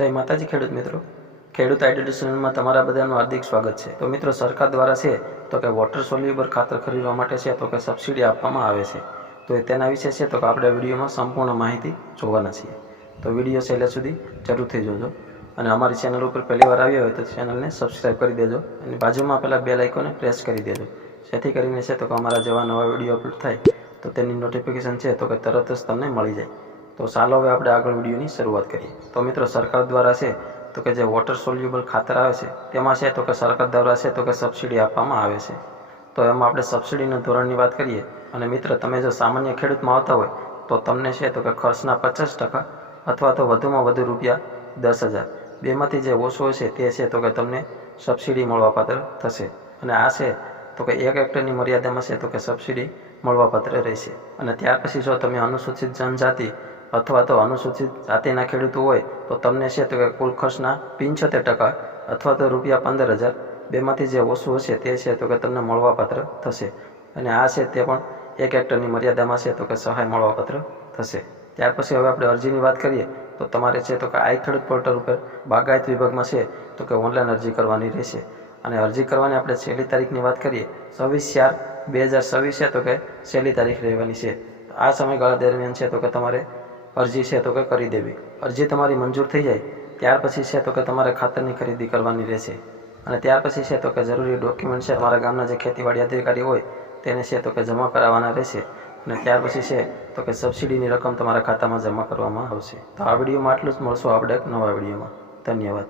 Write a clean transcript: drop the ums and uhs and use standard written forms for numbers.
જય માતાજી ખેડૂત મિત્રો, ખેડૂત આઈડી ચેનલમાં તમારા બધાનું હાર્દિક સ્વાગત છે। તો મિત્રો, સરકાર દ્વારા છે તો કે વોટર સોલ્યુબલ ખાતર ખરીદવા માટે છે તો કે સબસિડી આપવામાં આવે છે। તો તેના વિશે છે તો કે આપણે વિડીયોમાં સંપૂર્ણ માહિતી જોવાના છીએ। તો વિડીયો છેલ્લે સુધી જરૂરથી જોજો અને અમારી ચેનલ ઉપર પહેલી વાર આવ્યા હોય તો ચેનલને સબસ્ક્રાઈબ કરી દેજો અને બાજુમાં પેલા બેલ આઇકોનને પ્રેસ કરી દેજો, જેથી કરીને છે તો કે અમારા જેવા નવા વિડીયો અપલોડ થાય તો તેની નોટિફિકેશન છે તો કે તરત જ તમને મળી જાય। તો ચાલો હવે આપણે આગળ વિડીયોની શરૂઆત કરીએ। તો મિત્રો, સરકાર દ્વારા છે તો કે જે વોટર સોલ્યુબલ ખાતર આવે છે તેમાં છે તો કે સરકાર દ્વારા છે તો કે સબસિડી આપવામાં આવે છે। તો એમાં આપણે સબસિડીના ધોરણની વાત કરીએ અને મિત્ર, તમે જો સામાન્ય ખેડૂતમાં આવતા હોય તો તમને છે તો કે ખર્ચના 50% અથવા તો વધુમાં વધુ રૂપિયા 10,000 બેમાંથી જે ઓછું હશે તે છે તો કે તમને સબસિડી મળવાપાત્ર થશે। અને આ છે તો કે 1 હેક્ટરની મર્યાદામાં છે તો કે સબસિડી મળવાપાત્ર રહેશે। અને ત્યાર પછી જો તમે અનુસૂચિત જનજાતિ અથવા તો અનુસૂચિત જાતિના ખેડૂતો હોય તો તમને છે તો કે કુલ ખર્ચના 75% અથવા તો રૂપિયા 15,000 બેમાંથી જે ઓછું હશે તે છે તો કે તમને મળવાપાત્ર થશે। અને આ છે તે પણ 1 હેક્ટરની મર્યાદામાં છે તો કે સહાય મળવાપાત્ર થશે। ત્યાર પછી હવે આપણે અરજીની વાત કરીએ તો તમારે છે તો કે આઈ ખેડૂત પોર્ટલ ઉપર બાગાયત વિભાગમાં છે તો કે ઓનલાઈન અરજી કરવાની રહેશે। અને અરજી કરવાની આપણે છેલ્લી તારીખની વાત કરીએ 26/4/2026 છે તો કે છેલ્લી તારીખ રહેવાની છે। આ સમયગાળા દરમિયાન છે તો કે તમારે અરજી છે તો કે કરી દેવી। અરજી તમારી મંજૂર થઈ જાય ત્યાર પછી છે તો કે તમારે ખાતરની ખરીદી કરવાની રહેશે। અને ત્યાર પછી છે તો કે જરૂરી ડોક્યુમેન્ટ છે તમારા ગામના જે ખેતીવાડી અધિકારી હોય તેને છે તો કે જમા કરાવવાના રહેશે। અને ત્યાર પછી છે તો કે સબસિડીની રકમ તમારા ખાતામાં જમા કરવામાં આવશે। તો આ વિડીયોમાં આટલું જ, મળશું આપણે એક નવા વિડીયોમાં। ધન્યવાદ।